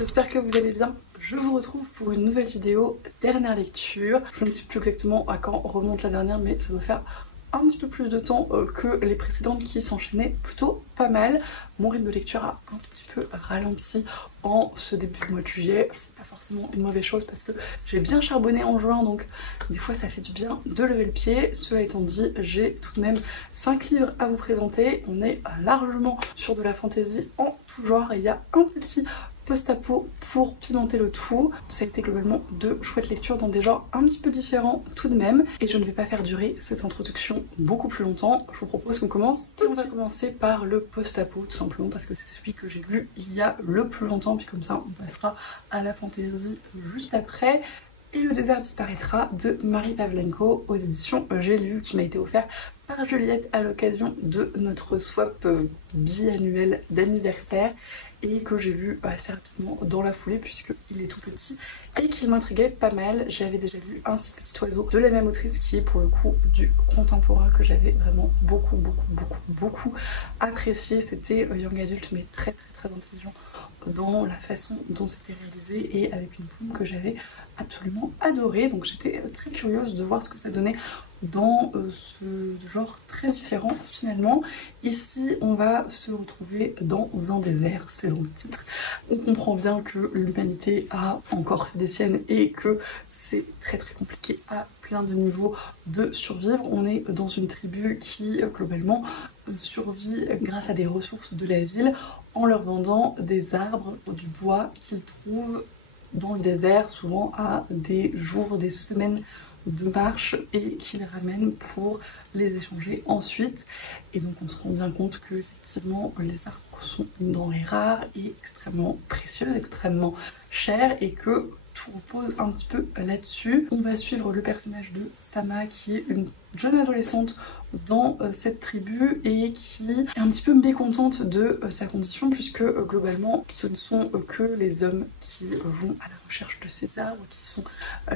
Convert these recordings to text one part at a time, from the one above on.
j'espère que vous allez bien. Je vous retrouve pour une nouvelle vidéo, dernière lecture. Je ne sais plus exactement à quand remonte la dernière, mais ça doit faire un petit peu plus de temps que les précédentes qui s'enchaînaient plutôt pas mal. Mon rythme de lecture a un tout petit peu ralenti en ce début de mois de juillet. C'est pas forcément une mauvaise chose parce que j'ai bien charbonné en juin, donc des fois ça fait du bien de lever le pied. Cela étant dit, j'ai tout de même 5 livres à vous présenter. On est largement sur de la fantaisie en tout genre et il y a un petit post-apo pour pimenter le tout. Ça a été globalement de chouettes lectures dans des genres un petit peu différents tout de même. Et je ne vais pas faire durer cette introduction beaucoup plus longtemps. Je vous propose qu'on commence tout de suite. On va commencer par le post-apo tout simplement parce que c'est celui que j'ai lu il y a le plus longtemps. Puis comme ça on passera à la fantaisie juste après. Et le désert disparaîtra de Marie Pavlenko aux éditions J'ai lu, qui m'a été offert par Juliette à l'occasion de notre swap biannuel d'anniversaire et que j'ai lu assez rapidement dans la foulée puisqu'il est tout petit et qu'il m'intriguait pas mal. J'avais déjà lu Un si petit oiseau de la même autrice qui est pour le coup du contemporain que j'avais vraiment beaucoup apprécié. C'était young adult mais très intelligent dans la façon dont c'était réalisé et avec une plume que j'avais absolument adorée. Donc j'étais très curieuse de voir ce que ça donnait dans ce genre très différent finalement. Ici on va se retrouver dans un désert, c'est dans le titre. On comprend bien que l'humanité a encore fait des siennes et que c'est très compliqué à plein de niveaux de survivre. On est dans une tribu qui globalement survit grâce à des ressources de la ville en leur vendant des arbres, du bois qu'ils trouvent dans le désert, souvent à des jours, des semaines de marche et qu'ils ramènent pour les échanger ensuite. Et donc on se rend bien compte que effectivement les arbres sont une denrée rare et extrêmement précieuse, extrêmement chère et que tout repose un petit peu là-dessus. On va suivre le personnage de Sama qui est une jeune adolescente dans cette tribu et qui est un petit peu mécontente de sa condition puisque globalement ce ne sont que les hommes qui vont à la recherche de ces arbres, qui sont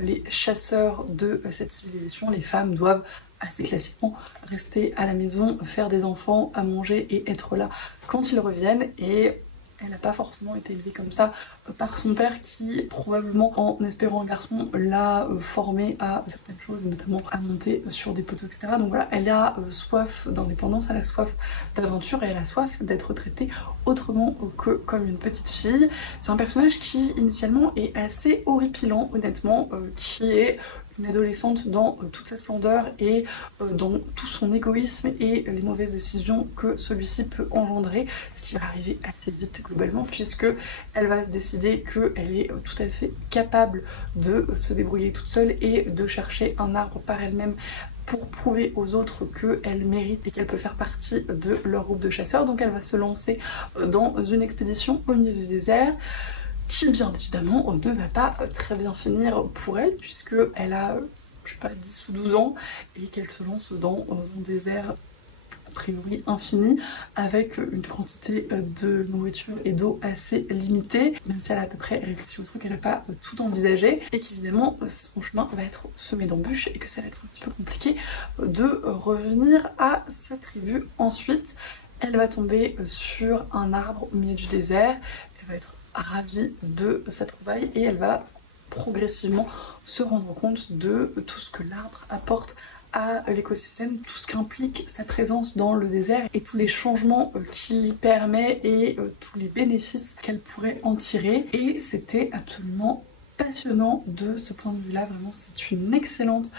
les chasseurs de cette civilisation. Les femmes doivent assez classiquement rester à la maison, faire des enfants, à manger et être là quand ils reviennent. Et elle n'a pas forcément été élevée comme ça par son père qui, probablement en espérant un garçon, l'a formée à certaines choses, notamment à monter sur des poteaux, etc. Donc voilà, elle a soif d'indépendance, elle a soif d'aventure et elle a soif d'être traitée autrement que comme une petite fille. C'est un personnage qui, initialement, est assez horripilant, honnêtement, qui est une adolescente dans toute sa splendeur et dans tout son égoïsme et les mauvaises décisions que celui-ci peut engendrer, ce qui va arriver assez vite globalement puisque elle va se décider qu'elle est tout à fait capable de se débrouiller toute seule et de chercher un arbre par elle-même pour prouver aux autres qu'elle mérite et qu'elle peut faire partie de leur groupe de chasseurs. Donc elle va se lancer dans une expédition au milieu du désert qui bien évidemment ne va pas très bien finir pour elle puisque elle a, je sais pas, 10 ou 12 ans et qu'elle se lance dans un désert a priori infini avec une quantité de nourriture et d'eau assez limitée, même si elle a à peu près réfléchi au truc, elle n'a pas tout envisagé et qu'évidemment son chemin va être semé d'embûches et que ça va être un petit peu compliqué de revenir à sa tribu. Ensuite elle va tomber sur un arbre au milieu du désert, elle va être ravie de sa trouvaille et elle va progressivement se rendre compte de tout ce que l'arbre apporte à l'écosystème, tout ce qu'implique sa présence dans le désert et tous les changements qu'il y permet et tous les bénéfices qu'elle pourrait en tirer. Et c'était absolument passionnant de ce point de vue-là, vraiment c'est une excellente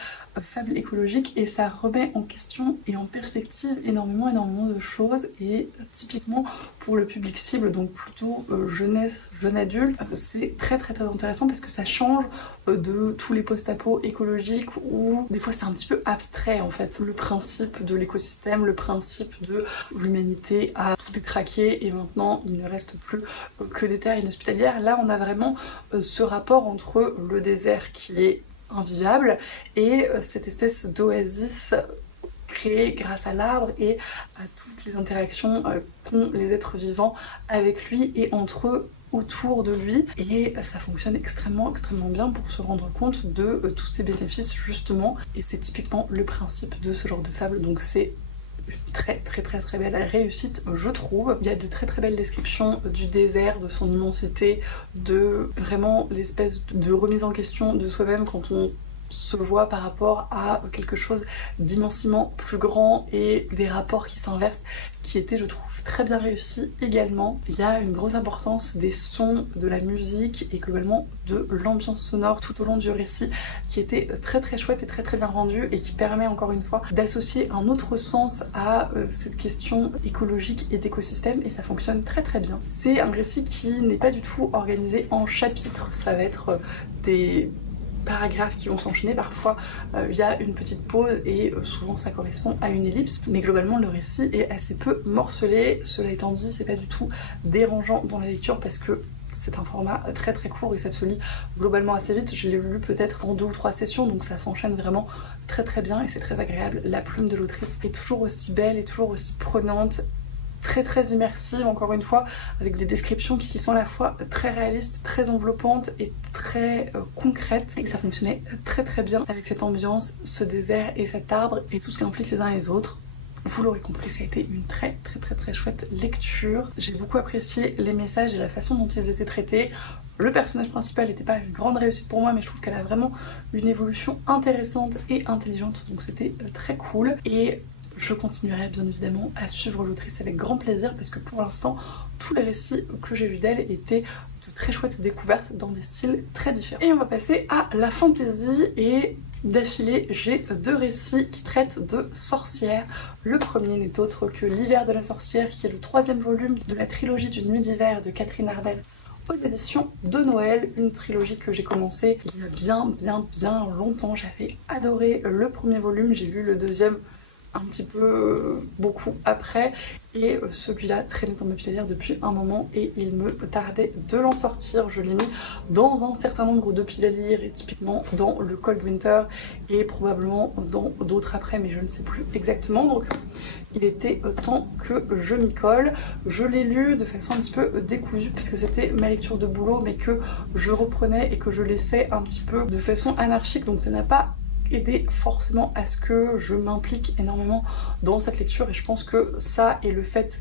fable écologique et ça remet en question et en perspective énormément de choses et typiquement pour le public cible, donc plutôt jeunesse, jeune adulte, c'est très intéressant parce que ça change de tous les post-apo écologiques où des fois c'est un petit peu abstrait en fait. Le principe de l'écosystème, le principe de l'humanité a tout détraqué et maintenant il ne reste plus que des terres inhospitalières. Là on a vraiment ce rapport entre le désert qui est invivable et cette espèce d'oasis créée grâce à l'arbre et à toutes les interactions qu'ont les êtres vivants avec lui et entre eux autour de lui, et ça fonctionne extrêmement bien pour se rendre compte de tous ces bénéfices justement, et c'est typiquement le principe de ce genre de fable, donc c'est une très belle réussite, je trouve. Il y a de très belles descriptions du désert, de son immensité, de vraiment l'espèce de remise en question de soi-même quand on se voit par rapport à quelque chose d'immensément plus grand, et des rapports qui s'inversent qui étaient, je trouve, très bien réussis également. Il y a une grosse importance des sons, de la musique et globalement de l'ambiance sonore tout au long du récit qui était très chouette et très bien rendu, et qui permet encore une fois d'associer un autre sens à cette question écologique et d'écosystème, et ça fonctionne très bien. C'est un récit qui n'est pas du tout organisé en chapitres, ça va être des paragraphes qui vont s'enchaîner, parfois il y a une petite pause et souvent ça correspond à une ellipse, mais globalement le récit est assez peu morcelé. Cela étant dit, c'est pas du tout dérangeant dans la lecture parce que c'est un format très court et ça se lit globalement assez vite. Je l'ai lu peut-être en 2 ou 3 sessions, donc ça s'enchaîne vraiment très bien et c'est très agréable. La plume de l'autrice est toujours aussi belle et toujours aussi prenante, très immersive encore une fois, avec des descriptions qui sont à la fois très réalistes, très enveloppantes et très concrètes, et ça fonctionnait très bien avec cette ambiance, ce désert et cet arbre et tout ce qui implique les uns et les autres. Vous l'aurez compris, ça a été une très chouette lecture. J'ai beaucoup apprécié les messages et la façon dont ils étaient traités. Le personnage principal n'était pas une grande réussite pour moi, mais je trouve qu'elle a vraiment une évolution intéressante et intelligente, donc c'était très cool. Et je continuerai bien évidemment à suivre l'autrice avec grand plaisir parce que pour l'instant, tous les récits que j'ai lus d'elle étaient de très chouettes découvertes dans des styles très différents. Et on va passer à la fantasy, et d'affilée, j'ai 2 récits qui traitent de sorcières. Le premier n'est autre que L'hiver de la sorcière, qui est le 3e volume de la trilogie d'une nuit d'hiver de Catherine Arden aux éditions de Noël, une trilogie que j'ai commencé il y a bien longtemps. J'avais adoré le premier volume, j'ai lu le deuxième un petit peu beaucoup après, et celui-là traînait dans ma pile à lire depuis un moment et il me tardait de l'en sortir. Je l'ai mis dans un certain nombre de piles à lire, et typiquement dans le Cold Winter et probablement dans d'autres après, mais je ne sais plus exactement, donc il était temps que je m'y colle. Je l'ai lu de façon un petit peu décousue parce que c'était ma lecture de boulot, mais que je reprenais et que je laissais un petit peu de façon anarchique, donc ça n'a pas aider forcément à ce que je m'implique énormément dans cette lecture, et je pense que ça et le fait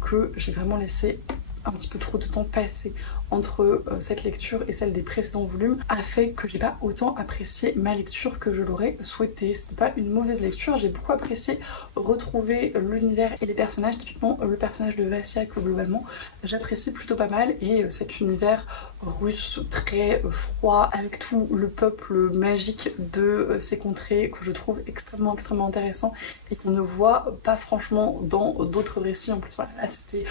que j'ai vraiment laissé un petit peu trop de temps passer entre cette lecture et celle des précédents volumes a fait que j'ai pas autant apprécié ma lecture que je l'aurais souhaité. C'était pas une mauvaise lecture, j'ai beaucoup apprécié retrouver l'univers et les personnages, typiquement le personnage de Vassia que globalement j'apprécie plutôt pas mal, et cet univers russe très froid avec tout le peuple magique de ces contrées que je trouve extrêmement intéressant et qu'on ne voit pas franchement dans d'autres récits. En plus voilà, là c'était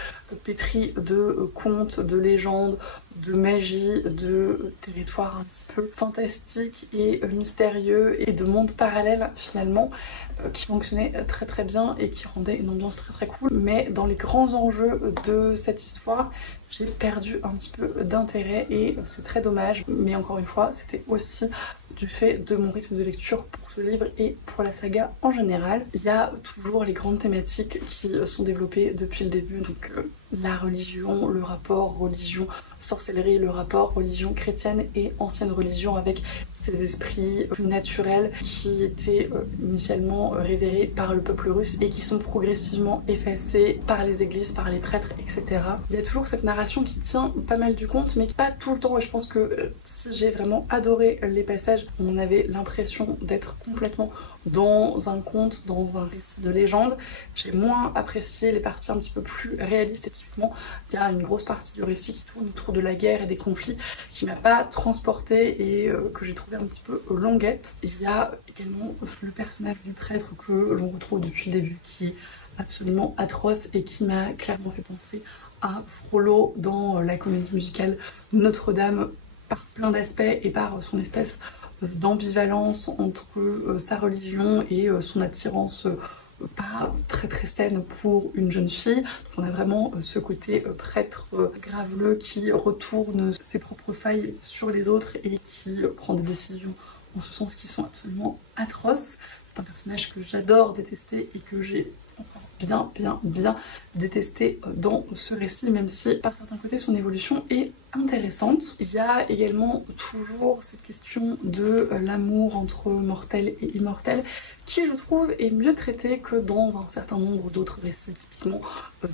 pétri de contes, de légendes, de magie, de territoires un petit peu fantastiques et mystérieux, et de mondes parallèles finalement, qui fonctionnaient très bien et qui rendaient une ambiance très cool. Mais dans les grands enjeux de cette histoire, j'ai perdu un petit peu d'intérêt et c'est très dommage. Mais encore une fois, c'était aussi du fait de mon rythme de lecture pour ce livre et pour la saga en général. Il y a toujours les grandes thématiques qui sont développées depuis le début, donc la religion, le rapport religion-sorcellerie, le rapport religion chrétienne et ancienne religion avec ces esprits plus naturels qui étaient initialement révérés par le peuple russe et qui sont progressivement effacés par les églises, par les prêtres, etc. Il y a toujours cette narration qui tient pas mal du compte, mais pas tout le temps, et je pense que si j'ai vraiment adoré les passages où on avait l'impression d'être complètement dans un conte, dans un récit de légende, j'ai moins apprécié les parties un petit peu plus réalistes. Et typiquement, il y a une grosse partie du récit qui tourne autour de la guerre et des conflits qui m'a pas transportée et que j'ai trouvé un petit peu longuette. Il y a également le personnage du prêtre que l'on retrouve depuis le début, qui est absolument atroce et qui m'a clairement fait penser à Frollo dans la comédie musicale Notre-Dame, par plein d'aspects et par son espèce d'ambivalence entre sa religion et son attirance pas très saine pour une jeune fille. Donc on a vraiment ce côté prêtre graveleux qui retourne ses propres failles sur les autres et qui prend des décisions en ce sens qui sont absolument atroces. C'est un personnage que j'adore détester et que j'ai encore bien détesté dans ce récit, même si par certains côtés son évolution est intéressante. Il y a également toujours cette question de l'amour entre mortel et immortel qui, je trouve, est mieux traité que dans un certain nombre d'autres récits, typiquement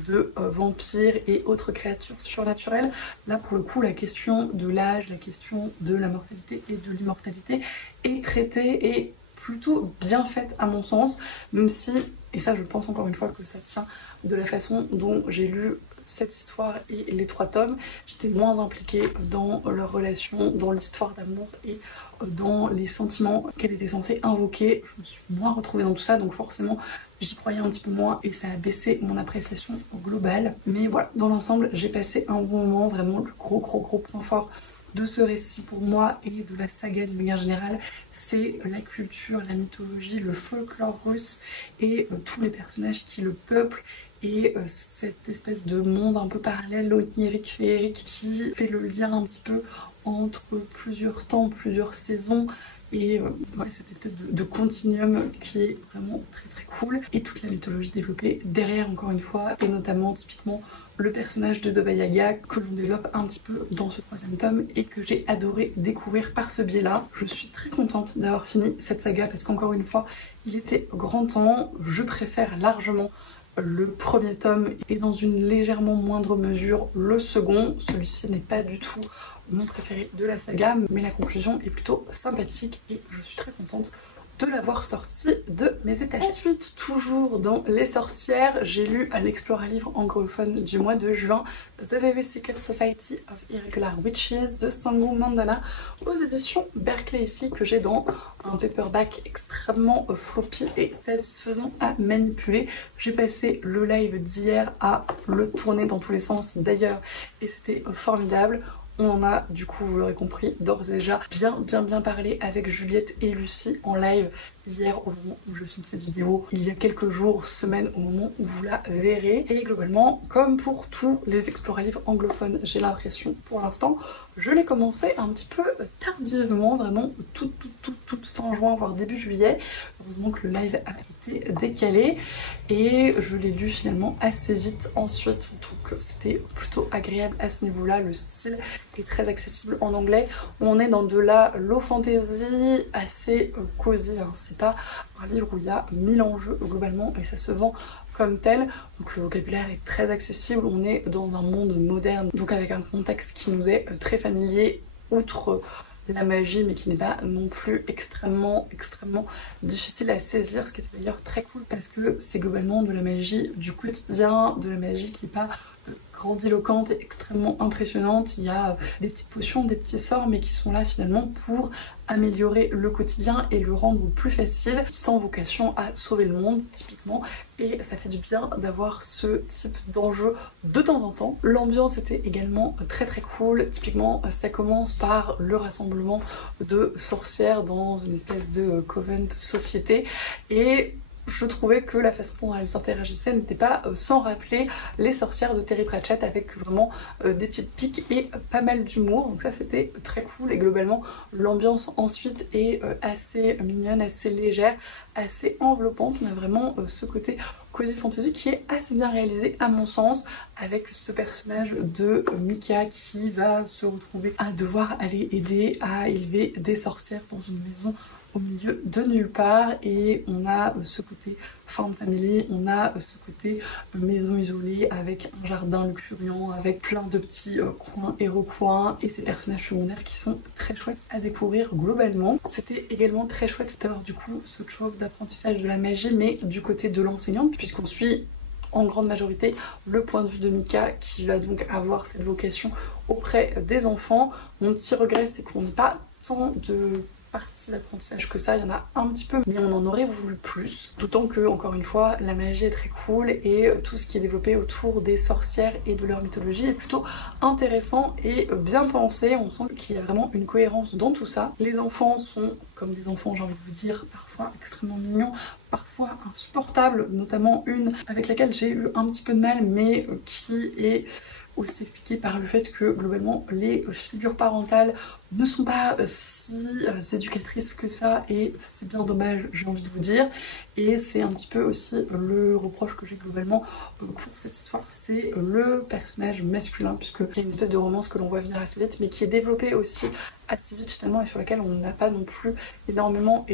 de vampires et autres créatures surnaturelles. Là, pour le coup, la question de l'âge, la question de la mortalité et de l'immortalité est traitée et plutôt bien faite à mon sens, même si, et ça je pense encore une fois que ça tient de la façon dont j'ai lu cette histoire et les 3 tomes, j'étais moins impliquée dans leur relation, dans l'histoire d'amour et dans les sentiments qu'elle était censée invoquer. Je me suis moins retrouvée dans tout ça, donc forcément j'y croyais un petit peu moins et ça a baissé mon appréciation globale. Mais voilà, dans l'ensemble j'ai passé un bon moment, vraiment le gros point fort de ce récit pour moi et de la saga de manière générale, c'est la culture, la mythologie, le folklore russe et tous les personnages qui le peuplent et cette espèce de monde un peu parallèle, onirique, féerique, qui fait le lien un petit peu entre plusieurs temps, plusieurs saisons et ouais, cette espèce de continuum qui est vraiment très cool, et toute la mythologie développée derrière encore une fois, et notamment typiquement le personnage de Baba Yaga que l'on développe un petit peu dans ce 3e tome et que j'ai adoré découvrir par ce biais-là. Je suis très contente d'avoir fini cette saga parce qu'encore une fois, il était grand temps. Je préfère largement le 1er tome et dans une légèrement moindre mesure le second. Celui-ci n'est pas du tout mon préféré de la saga, mais la conclusion est plutôt sympathique et je suis très contente de l'avoir sorti de mes étagères. Ensuite, toujours dans Les Sorcières, j'ai lu à l'Explora Livre anglophone du mois de juin The Very Secret Society of Irregular Witches de Sangu Mandana aux éditions Berkeley ici, que j'ai dans un paperback extrêmement floppy et satisfaisant à manipuler. J'ai passé le live d'hier à le tourner dans tous les sens d'ailleurs et c'était formidable. On en a, du coup, vous l'aurez compris, d'ores et déjà bien parlé avec Juliette et Lucie en live hier au moment où je filme cette vidéo, il y a quelques jours, semaines au moment où vous la verrez. Et globalement, comme pour tous les Explora Livres anglophones, j'ai l'impression, pour l'instant, je l'ai commencé un petit peu tardivement, vraiment toute fin juin, voire début juillet. Heureusement que le live a été décalé et je l'ai lu finalement assez vite ensuite, donc c'était plutôt agréable à ce niveau-là. Le style est très accessible en anglais. On est dans de la low fantasy assez cosy, hein. C'est pas un livre où il y a 1000 enjeux globalement et ça se vend comme tel, donc le vocabulaire est très accessible. On est dans un monde moderne, donc avec un contexte qui nous est très familier, outre la magie, mais qui n'est pas non plus extrêmement difficile à saisir, ce qui était d'ailleurs très cool parce que c'est globalement de la magie du quotidien, de la magie qui n'est pas grandiloquente et extrêmement impressionnante. Il y a des petites potions, des petits sorts, mais qui sont là finalement pour améliorer le quotidien et le rendre plus facile, sans vocation à sauver le monde typiquement, et ça fait du bien d'avoir ce type d'enjeu de temps en temps. L'ambiance était également très cool. Typiquement ça commence par le rassemblement de sorcières dans une espèce de convent société, et je trouvais que la façon dont elles interagissaient n'était pas sans rappeler les sorcières de Terry Pratchett, avec vraiment des petites piques et pas mal d'humour, donc ça c'était très cool. Et globalement l'ambiance ensuite est assez mignonne, assez légère, assez enveloppante. On a vraiment ce côté cozy fantasy qui est assez bien réalisé à mon sens, avec ce personnage de Mika qui va se retrouver à devoir aller aider à élever des sorcières dans une maison au milieu de nulle part, et on a ce côté farm family, on a ce côté maison isolée avec un jardin luxuriant, avec plein de petits coins et recoins, et ces personnages secondaires qui sont très chouettes à découvrir globalement. C'était également très chouette d'avoir du coup ce choc d'apprentissage de la magie, mais du côté de l'enseignante, puisqu'on suit en grande majorité le point de vue de Mika qui va donc avoir cette vocation auprès des enfants. Mon petit regret, c'est qu'on n'ait pas tant de partie d'apprentissage que ça, il y en a un petit peu, mais on en aurait voulu plus. D'autant que, encore une fois, la magie est très cool et tout ce qui est développé autour des sorcières et de leur mythologie est plutôt intéressant et bien pensé. On sent qu'il y a vraiment une cohérence dans tout ça. Les enfants sont, comme des enfants, j'ai envie de vous dire, parfois extrêmement mignons, parfois insupportables, notamment une avec laquelle j'ai eu un petit peu de mal, mais qui est aussi expliqué par le fait que globalement les figures parentales ne sont pas si éducatrices que ça, et c'est bien dommage, j'ai envie de vous dire. Et c'est un petit peu aussi le reproche que j'ai globalement pour cette histoire, c'est le personnage masculin, puisqu'il y a une espèce de romance que l'on voit venir assez vite, mais qui est développée aussi assez vite finalement, et sur laquelle on n'a pas non plus énormément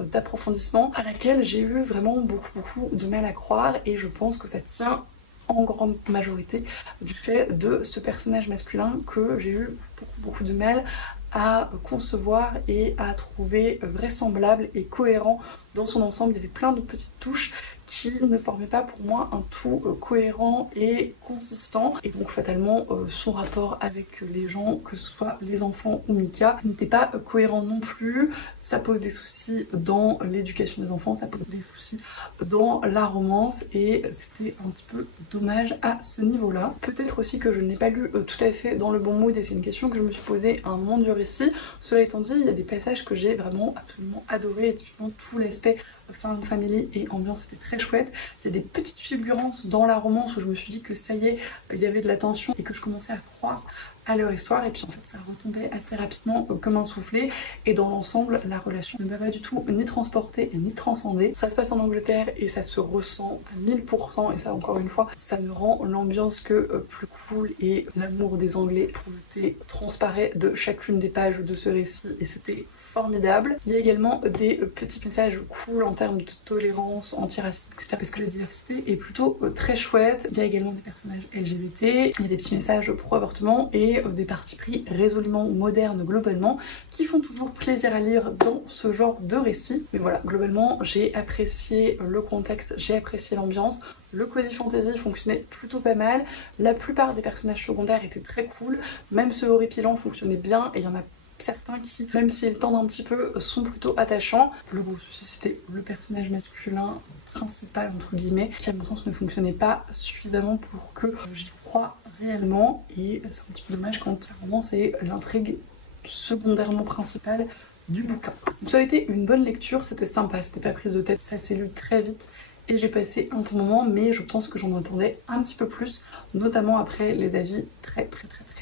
d'approfondissement, à laquelle j'ai eu vraiment beaucoup de mal à croire. Et je pense que ça tient en grande majorité du fait de ce personnage masculin que j'ai eu beaucoup de mal à concevoir et à trouver vraisemblable et cohérent dans son ensemble. Il y avait plein de petites touches qui ne formaient pas pour moi un tout cohérent et consistant, et donc fatalement son rapport avec les gens, que ce soit les enfants ou Mika, n'était pas cohérent non plus. Ça pose des soucis dans l'éducation des enfants, ça pose des soucis dans la romance, et c'était un petit peu dommage à ce niveau-là. Peut-être aussi que je n'ai pas lu tout à fait dans le bon mood, et c'est une question que je me suis posée à un moment du récit. Cela étant dit, il y a des passages que j'ai vraiment absolument adoré, et typiquement tout l'aspect Found Family et ambiance était très chouette. Il y a des petites fulgurances dans la romance où je me suis dit que ça y est, il y avait de la tension et que je commençais à croire à leur histoire, et puis en fait ça retombait assez rapidement comme un soufflet, et dans l'ensemble la relation ne m'a pas du tout ni transportée ni transcendée. Ça se passe en Angleterre et ça se ressent à 1000%, et ça encore une fois ça ne rend l'ambiance que plus cool, et l'amour des Anglais pour le thé transparaît de chacune des pages de ce récit, et c'était formidable. Il y a également des petits messages cool en termes de tolérance, anti-racisme, etc. parce que la diversité est plutôt très chouette. Il y a également des personnages LGBT, il y a des petits messages pro-avortement, et des partis pris résolument modernes globalement, qui font toujours plaisir à lire dans ce genre de récit. Mais voilà, globalement j'ai apprécié le contexte, j'ai apprécié l'ambiance. Le Cozy Fantasy fonctionnait plutôt pas mal, la plupart des personnages secondaires étaient très cool, même ceux horripilants fonctionnaient bien, et il y en a certains qui, même s'ils tendent un petit peu, sont plutôt attachants. Le gros souci c'était le personnage masculin principal entre guillemets, qui à mon sens ne fonctionnait pas suffisamment pour que j'y croie réellement, et c'est un petit peu dommage quand vraiment c'est l'intrigue secondairement principale du bouquin. Donc ça a été une bonne lecture, c'était sympa, c'était pas prise de tête, ça s'est lu très vite et j'ai passé un bon moment, mais je pense que j'en attendais un petit peu plus, notamment après les avis très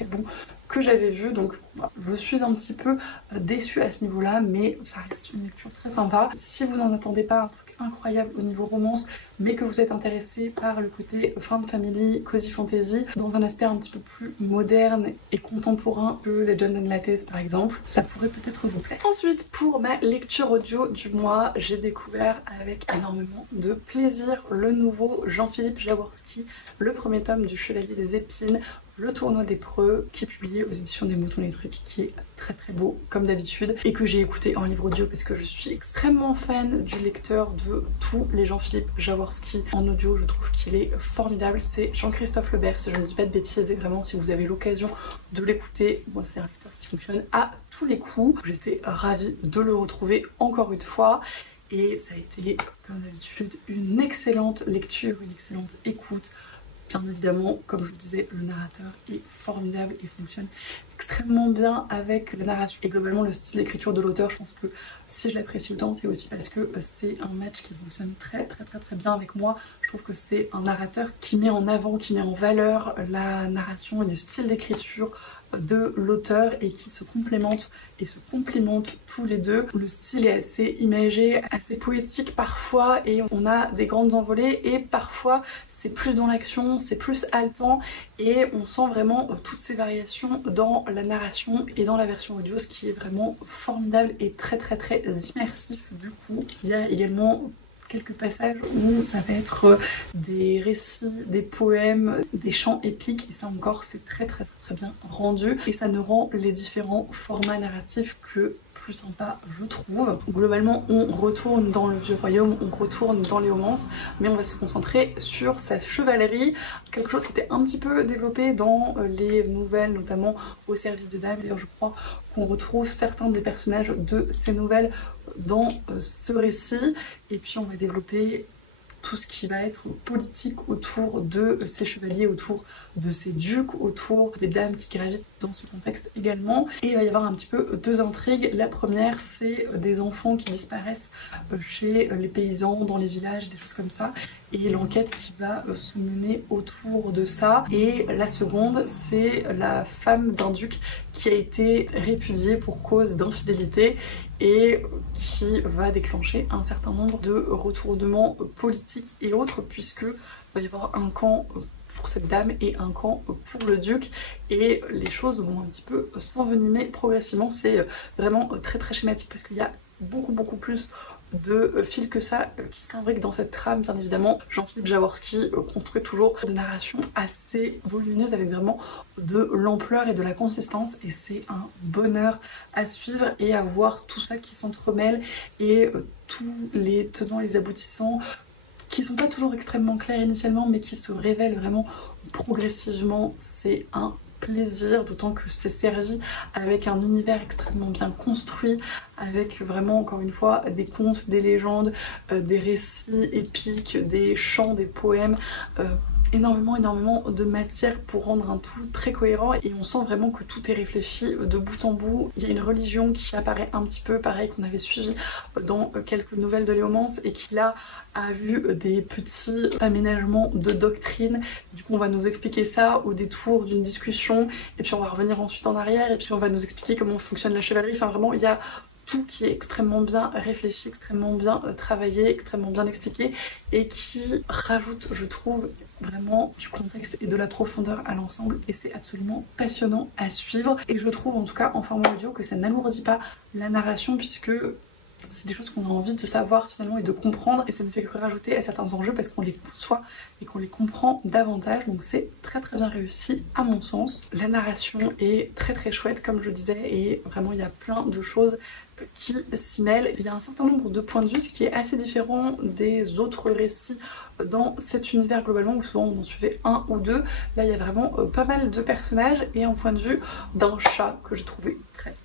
bons que j'avais vus. Donc voilà, je suis un petit peu déçue à ce niveau-là, mais ça reste une lecture très sympa. Si vous n'en attendez pas un truc incroyable au niveau romance, mais que vous êtes intéressé par le côté Found Family, Cozy Fantasy, dans un aspect un petit peu plus moderne et contemporain que Legend and Lattes par exemple, ça pourrait peut-être vous plaire. Ensuite, pour ma lecture audio du mois, j'ai découvert avec énormément de plaisir le nouveau Jean-Philippe Jaworski, le premier tome du Chevalier des Épines, le tournoi des preux, qui est publié aux éditions des Moutons les Trucs, qui est très beau comme d'habitude, et que j'ai écouté en livre audio parce que je suis extrêmement fan du lecteur de tous les Jean-Philippe Jaworski. En audio, je trouve qu'il est formidable. C'est Jean-Christophe Lebert, si je ne dis pas de bêtises, et vraiment si vous avez l'occasion de l'écouter, moi c'est un lecteur qui fonctionne à tous les coups. J'étais ravie de le retrouver encore une fois, et ça a été comme d'habitude une excellente lecture, une excellente écoute. Bien évidemment, comme je vous disais, le narrateur est formidable et fonctionne extrêmement bien avec la narration. Et globalement, le style d'écriture de l'auteur, je pense que si je l'apprécie autant, c'est aussi parce que c'est un match qui fonctionne très bien avec moi. Je trouve que c'est un narrateur qui met en avant, qui met en valeur la narration et le style d'écriture de l'auteur, et qui se complémentent et se complimentent tous les deux. Le style est assez imagé, assez poétique parfois, et on a des grandes envolées, et parfois c'est plus dans l'action, c'est plus haletant, et on sent vraiment toutes ces variations dans la narration et dans la version audio, ce qui est vraiment formidable et très immersif du coup. Il y a également quelques passages où ça va être des récits, des poèmes, des chants épiques, et ça encore c'est très bien rendu, et ça ne rend les différents formats narratifs que plus sympa je trouve. Globalement on retourne dans le vieux royaume, on retourne dans les romances, mais on va se concentrer sur sa chevalerie, quelque chose qui était un petit peu développé dans les nouvelles, notamment au service des dames. D'ailleurs je crois qu'on retrouve certains des personnages de ces nouvelles dans ce récit, et puis on va développer tout ce qui va être politique autour de ces chevaliers, autour de ces ducs, autour des dames qui gravitent dans ce contexte également. Et il va y avoir un petit peu deux intrigues. La première, c'est des enfants qui disparaissent chez les paysans, dans les villages, des choses comme ça. et l'enquête qui va se mener autour de ça. Et la seconde, c'est la femme d'un duc qui a été répudiée pour cause d'infidélité et qui va déclencher un certain nombre de retournements politiques et autres, puisque il va y avoir un camp pour cette dame et un camp pour le duc, et les choses vont un petit peu s'envenimer progressivement. C'est vraiment très très schématique parce qu'il y a beaucoup plus de fils que ça qui s'imbriquent dans cette trame. Bien évidemment, Jean-Philippe Jaworski construit toujours des narrations assez volumineuses avec vraiment de l'ampleur et de la consistance, et c'est un bonheur à suivre et à voir tout ça qui s'entremêle et tous les tenants et les aboutissants qui sont pas toujours extrêmement clairs initialement mais qui se révèlent vraiment progressivement. C'est un plaisir, d'autant que c'est servi avec un univers extrêmement bien construit, avec vraiment encore une fois des contes, des légendes, des récits épiques, des chants, des poèmes, énormément de matière pour rendre un tout très cohérent, et on sent vraiment que tout est réfléchi de bout en bout. Il y a une religion qui apparaît un petit peu, pareil qu'on avait suivi dans quelques nouvelles de Léomance, et qui là a vu des petits aménagements de doctrine. Du coup on va nous expliquer ça au détour d'une discussion, et puis on va revenir ensuite en arrière, et puis on va nous expliquer comment fonctionne la chevalerie. Enfin vraiment il y a tout qui est extrêmement bien réfléchi, extrêmement bien travaillé, extrêmement bien expliqué, et qui rajoute, je trouve, vraiment du contexte et de la profondeur à l'ensemble, et c'est absolument passionnant à suivre. Et je trouve en tout cas en format audio que ça n'alourdit pas la narration, puisque c'est des choses qu'on a envie de savoir finalement et de comprendre, et ça ne fait que rajouter à certains enjeux parce qu'on les conçoit et qu'on les comprend davantage. Donc c'est très bien réussi à mon sens. La narration est très chouette comme je disais, et vraiment il y a plein de choses qui s'y mêlent. Il y a un certain nombre de points de vue, ce qui est assez différent des autres récits dans cet univers globalement, où souvent on en suivait un ou deux. Là il y a vraiment pas mal de personnages, et un point de vue d'un chat que j'ai trouvé très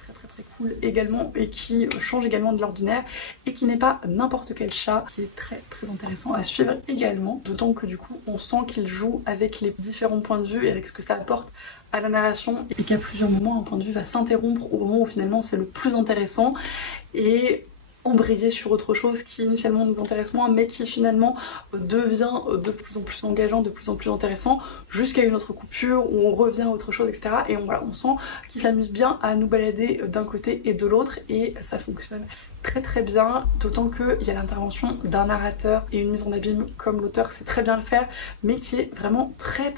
cool également, et qui change également de l'ordinaire, et qui n'est pas n'importe quel chat, qui est très intéressant à suivre également, d'autant que du coup on sent qu'il joue avec les différents points de vue et avec ce que ça apporte à la narration, et qu'à plusieurs moments un point de vue va s'interrompre au moment où finalement c'est le plus intéressant, et embrayer sur autre chose qui initialement nous intéresse moins, mais qui finalement devient de plus en plus engageant, de plus en plus intéressant, jusqu'à une autre coupure où on revient à autre chose, etc. Et voilà, on sent qu'il s'amuse bien à nous balader d'un côté et de l'autre, et ça fonctionne très bien, d'autant qu'il y a l'intervention d'un narrateur et une mise en abîme comme l'auteur sait très bien le faire, mais qui est vraiment très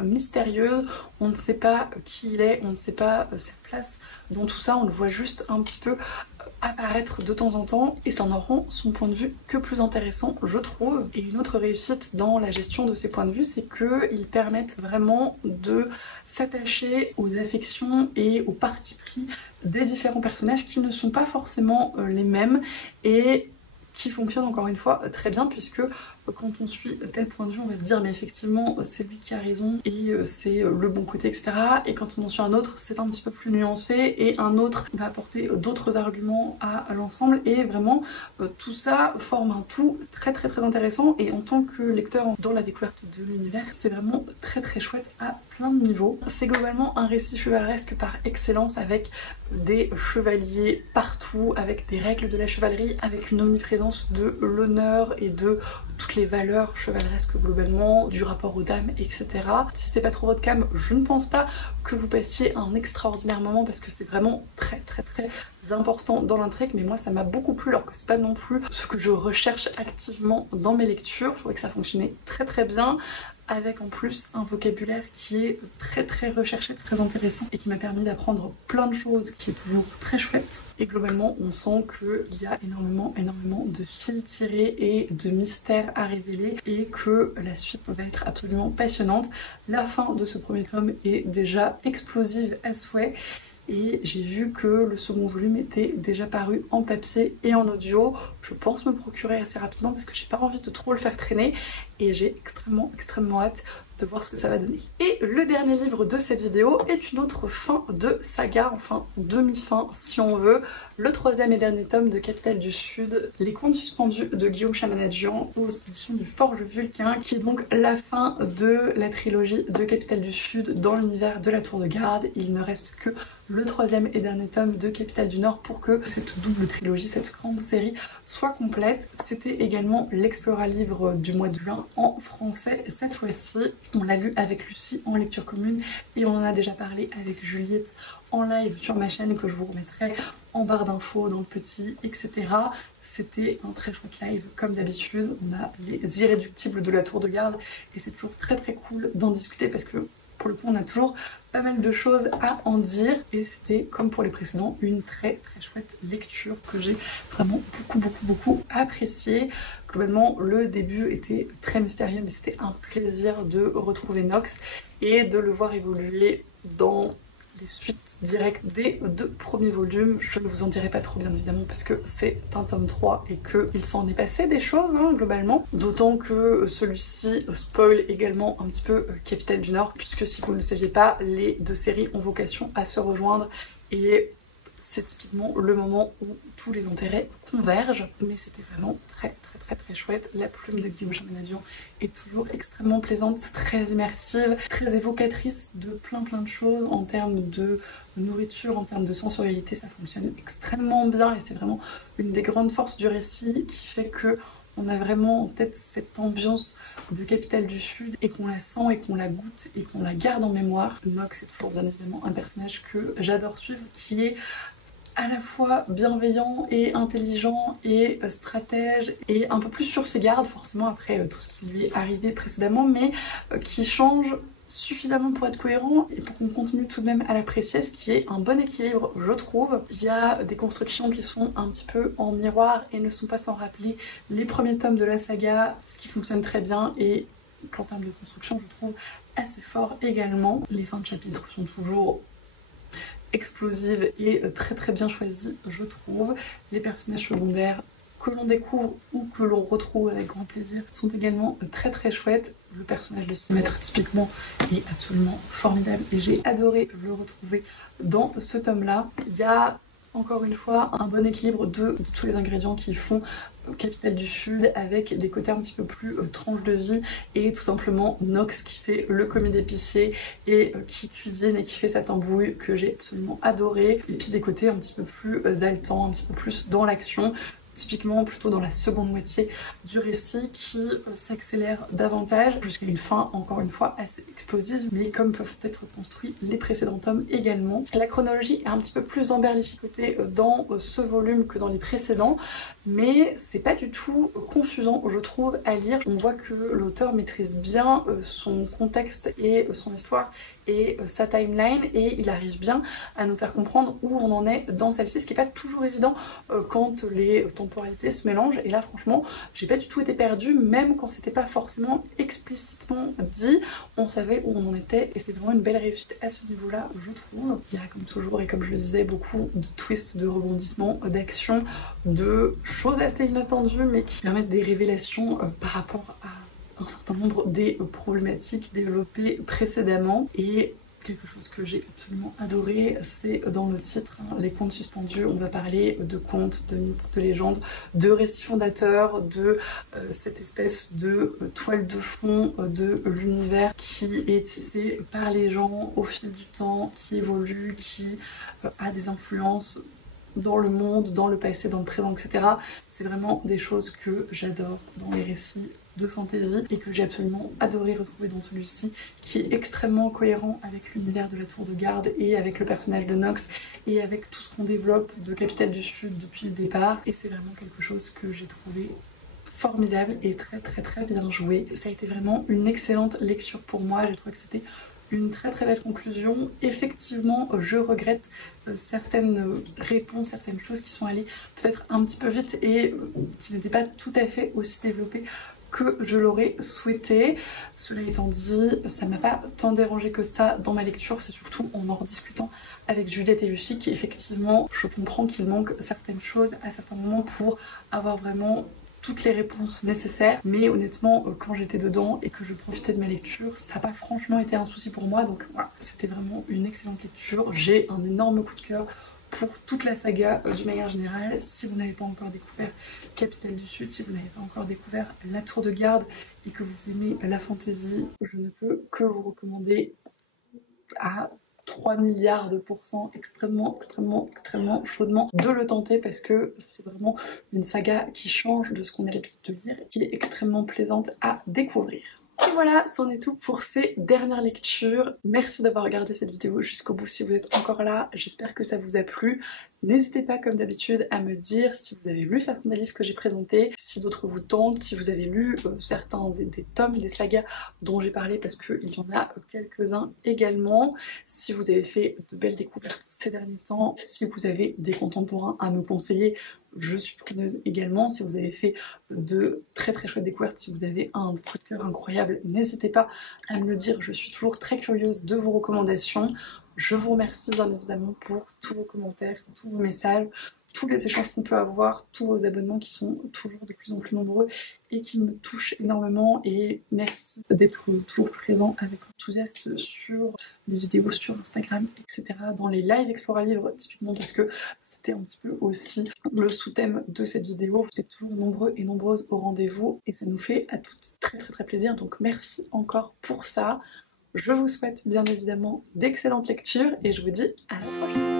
mystérieuse. On ne sait pas qui il est, on ne sait pas sa place dans tout ça, on le voit juste un petit peu apparaître de temps en temps, et ça en rend son point de vue que plus intéressant, je trouve. Et une autre réussite dans la gestion de ces points de vue, c'est qu'ils permettent vraiment de s'attacher aux affections et aux partis pris des différents personnages qui ne sont pas forcément les mêmes, et qui fonctionnent encore une fois très bien, puisque quand on suit tel point de vue, on va se dire mais effectivement c'est lui qui a raison et c'est le bon côté, etc. Et quand on en suit un autre, c'est un petit peu plus nuancé, et un autre va apporter d'autres arguments à l'ensemble, et vraiment tout ça forme un tout très intéressant. Et en tant que lecteur dans la découverte de l'univers, c'est vraiment très chouette à plein de niveaux. C'est globalement un récit chevaleresque par excellence, avec des chevaliers partout, avec des règles de la chevalerie, avec une omniprésence de l'honneur et de toutes les valeurs chevaleresques globalement, du rapport aux dames, etc. Si c'était pas trop votre cam, je ne pense pas que vous passiez un extraordinaire moment, parce que c'est vraiment très important dans l'intrigue, mais moi ça m'a beaucoup plu, alors que c'est pas non plus ce que je recherche activement dans mes lectures. Je trouvais que ça fonctionnait très bien, avec en plus un vocabulaire qui est très recherché, très intéressant, et qui m'a permis d'apprendre plein de choses, qui est toujours très chouette. Et globalement on sent qu'il y a énormément de fils tirés et de mystères à révéler, et que la suite va être absolument passionnante. La fin de ce premier tome est déjà explosive à souhait, et j'ai vu que le second volume était déjà paru en papier et en audio. Je pense me le procurer assez rapidement parce que j'ai pas envie de trop le faire traîner, et j'ai extrêmement hâte de voir ce que ça va donner. Et le dernier livre de cette vidéo est une autre fin de saga, enfin demi-fin si on veut, le troisième et dernier tome de Capitale du Sud, Les Contes Suspendus de Guillaume Chamanadjian, aux éditions du Forge Vulcain, qui est donc la fin de la trilogie de Capitale du Sud dans l'univers de la Tour de Garde. Il ne reste que le troisième et dernier tome de Capitale du Nord pour que cette double trilogie, cette grande série, soit complète. C'était également l'Explora livre du mois de juin en français. Cette fois-ci, on l'a lu avec Lucie en lecture commune et on en a déjà parlé avec Juliette en live sur ma chaîne que je vous remettrai en barre d'infos dans le petit, etc. C'était un très chouette live comme d'habitude. On a les irréductibles de la tour de garde et c'est toujours très cool d'en discuter parce que pour le coup on a toujours pas mal de choses à en dire et c'était comme pour les précédents une très chouette lecture que j'ai vraiment beaucoup appréciée. Globalement le début était très mystérieux mais c'était un plaisir de retrouver Nox et de le voir évoluer dans les suites directes des 2 premiers volumes. Je ne vous en dirai pas trop bien évidemment parce que c'est un tome 3 et qu'il s'en est passé des choses globalement. D'autant que celui-ci spoil également un petit peu Capitale du Nord puisque si vous ne le saviez pas, les 2 séries ont vocation à se rejoindre et c'est typiquement le moment où tous les intérêts convergent. Mais c'était vraiment très chouette. La plume de Guillaume Chamanadian est toujours extrêmement plaisante, très immersive, très évocatrice de plein de choses en termes de nourriture, en termes de sensorialité, ça fonctionne extrêmement bien et c'est vraiment une des grandes forces du récit qui fait que on a vraiment en tête cette ambiance de Capitale du Sud et qu'on la sent et qu'on la goûte et qu'on la garde en mémoire. Nox est toujours bien évidemment un personnage que j'adore suivre, qui est à la fois bienveillant et intelligent et stratège et un peu plus sur ses gardes forcément après tout ce qui lui est arrivé précédemment, mais qui change suffisamment pour être cohérent et pour qu'on continue tout de même à l'apprécier, ce qui est un bon équilibre je trouve. Il y a des constructions qui sont un petit peu en miroir et ne sont pas sans rappeler les premiers tomes de la saga, ce qui fonctionne très bien et qu'en termes de construction je trouve assez fort également. Les fins de chapitre sont toujours explosive et très bien choisie je trouve. Les personnages secondaires que l'on découvre ou que l'on retrouve avec grand plaisir sont également très chouettes. Le personnage de Symètre typiquement est absolument formidable et j'ai adoré le retrouver dans ce tome là. Il y a encore une fois un bon équilibre de tous les ingrédients qui font Capitale du Sud avec des côtés un petit peu plus tranche de vie et tout simplement Nox qui fait le commis d'épicier et qui cuisine et qui fait sa tambouille que j'ai absolument adoré, et puis des côtés un petit peu plus haletants, un petit peu plus dans l'action, typiquement plutôt dans la seconde moitié du récit qui s'accélère davantage jusqu'à une fin encore une fois assez explosive, mais comme peuvent être construits les précédents tomes également. La chronologie est un petit peu plus emberlificotée dans ce volume que dans les précédents, mais c'est pas du tout confusant je trouve à lire. On voit que l'auteur maîtrise bien son contexte et son histoire et sa timeline et il arrive bien à nous faire comprendre où on en est dans celle-ci, ce qui n'est pas toujours évident quand les temporalités se mélangent. Et là franchement j'ai pas du tout été perdue, même quand c'était pas forcément explicitement dit, on savait où on en était et c'est vraiment une belle réussite à ce niveau-là je trouve. Il y a comme toujours et comme je le disais beaucoup de twists, de rebondissements, d'actions, de choses assez inattendues mais qui permettent des révélations par rapport à un certain nombre des problématiques développées précédemment. Et quelque chose que j'ai absolument adoré, c'est dans le titre, les contes suspendus. On va parler de contes, de mythes, de légendes, de récits fondateurs, de cette espèce de toile de fond de l'univers qui est tissé par les gens au fil du temps, qui évolue, qui a des influences dans le monde, dans le passé, dans le présent, etc. C'est vraiment des choses que j'adore dans les récits de fantasy et que j'ai absolument adoré retrouver dans celui-ci, qui est extrêmement cohérent avec l'univers de la tour de garde et avec le personnage de Nox et avec tout ce qu'on développe de Capitale du Sud depuis le départ. Et c'est vraiment quelque chose que j'ai trouvé formidable et très bien joué. Ça a été vraiment une excellente lecture pour moi, j'ai trouvé que c'était une très belle conclusion. Effectivement, je regrette certaines réponses, certaines choses qui sont allées peut-être un petit peu vite et qui n'étaient pas tout à fait aussi développées que je l'aurais souhaité. Cela étant dit, ça m'a pas tant dérangé que ça dans ma lecture, c'est surtout en discutant avec Juliette et Lucie qui effectivement, je comprends qu'il manque certaines choses à certains moments pour avoir vraiment toutes les réponses nécessaires, mais honnêtement quand j'étais dedans et que je profitais de ma lecture, ça n'a pas franchement été un souci pour moi, donc voilà, c'était vraiment une excellente lecture. J'ai un énorme coup de cœur pour toute la saga d'une manière générale. Si vous n'avez pas encore découvert Capitale du Sud, si vous n'avez pas encore découvert la tour de garde et que vous aimez la fantasy, je ne peux que vous recommander à 3 milliards de pourcents extrêmement chaudement de le tenter parce que c'est vraiment une saga qui change de ce qu'on a l'habitude de lire, qui est extrêmement plaisante à découvrir. Et voilà, c'en est tout pour ces dernières lectures. Merci d'avoir regardé cette vidéo jusqu'au bout si vous êtes encore là. J'espère que ça vous a plu. N'hésitez pas comme d'habitude à me dire si vous avez lu certains des livres que j'ai présentés, si d'autres vous tentent, si vous avez lu certains des tomes, des sagas dont j'ai parlé parce qu'il y en a quelques-uns également, si vous avez fait de belles découvertes ces derniers temps, si vous avez des contemporains à me conseiller, je suis preneuse également. Si vous avez fait de très chouettes découvertes, si vous avez un coup de cœur incroyable, n'hésitez pas à me le dire, je suis toujours très curieuse de vos recommandations. Je vous remercie bien évidemment pour tous vos commentaires, tous vos messages, tous les échanges qu'on peut avoir, tous vos abonnements qui sont toujours de plus en plus nombreux et qui me touchent énormément, et merci d'être toujours présent avec enthousiasme sur des vidéos sur Instagram, etc. Dans les lives Explora-Livre typiquement, parce que c'était un petit peu aussi le sous-thème de cette vidéo. Vous êtes toujours nombreux et nombreuses au rendez-vous et ça nous fait à toutes très plaisir, donc merci encore pour ça. Je vous souhaite bien évidemment d'excellentes lectures et je vous dis à la prochaine.